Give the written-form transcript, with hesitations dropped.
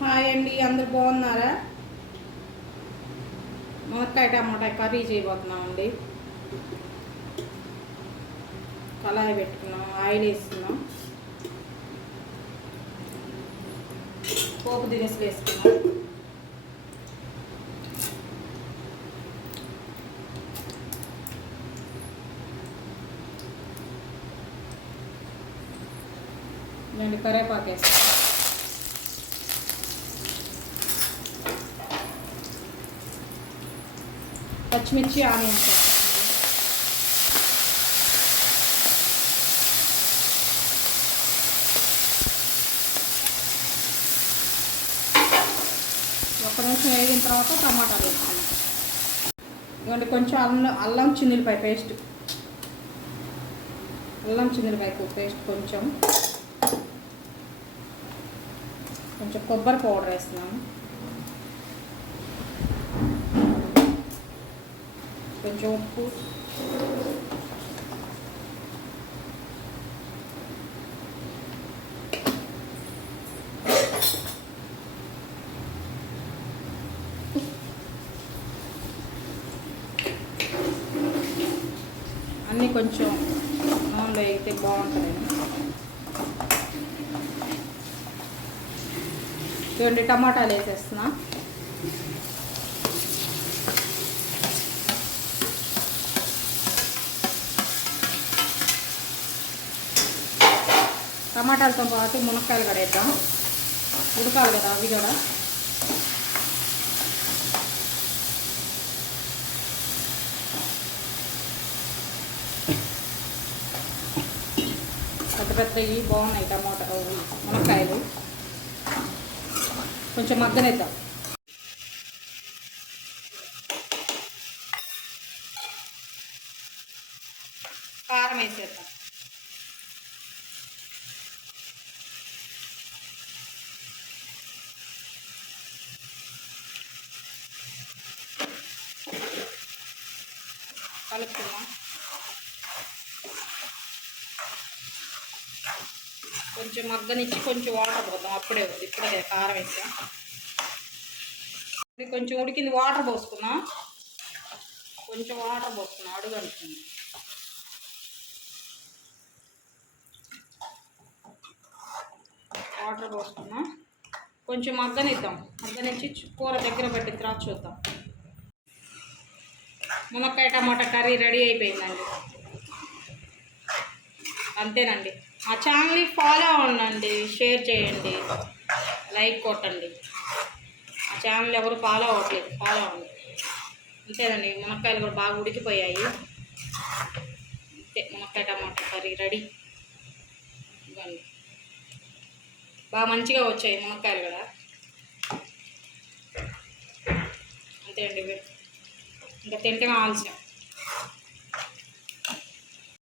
Hi అండి, అందరు బాగున్నారా? మునక్కాయ టమాటా కర్రీ చేయబోతున్నామండి. కళాయి పెట్టుకున్నాం, ఆయిల్ వేస్తున్నాం, పోపు దినుసులు వేసుకున్నాం. నేను కరివేపాకు వేస్తాను. పచ్చిమిర్చి, ఆనియన్స్ వేస్తాను. ఒక్క నిమిషం వేగిన తర్వాత టమాటాలు వేస్తాను. ఇవ్వండి కొంచెం అల్లం చిన్నులపాయ పేస్ట్, కొంచెం కొబ్బరి పౌడర్ వేస్తున్నాను, కొంచెం ఉప్పు, అన్నీ కొంచెం నూనెలో వేగితే బాగుంటుంది. ఇవ్వండి టమాటాలు వేసేస్తున్నా. టమాటాలతో పాటు మునక్కాయలు కూడా వేద్దాం, ఉడకాలి కదా అవి కూడా. పెద్ద పెద్దవి బాగున్నాయి టమాటా మునక్కాయలు. కొంచెం మగ్గనిద్దాం. కారం వేసేద్దాం. కలుపుకుందాం. కొంచెం మగ్గనిచ్చి కొంచెం వాటర్ పోద్దాం. ఇప్పుడే కారం వేసాం. ఇది కొంచెం ఉడికింది, వాటర్ పోసుకున్నా. అడుగంటుంది. వాటర్ పోసుకున్నా, కొంచెం మగ్గనిచ్చి కూర దగ్గర పట్టి తర్వాత చూద్దాం. మునక్కాయ టమాటా కర్రీ రెడీ అయిపోయిందండి. అంతేనండి. మా ఛానల్ని ఫాలో అవ్వండి, షేర్ చేయండి, లైక్ కొట్టండి. మా ఛానల్ ఎవరు ఫాలో అవ్వట్లేదు, ఫాలో అవ్వండి. అంతేనండి. మునక్కాయలు కూడా బాగా ఉడికిపోయాయి. అంతే, మునక్కాయ టమాటా కర్రీ రెడీ. ఇవ్వండి, బాగా మంచిగా వచ్చాయి మునక్కాయలు కూడా. అంతే అండి, ఇంకా తింటే ఆలస్యం.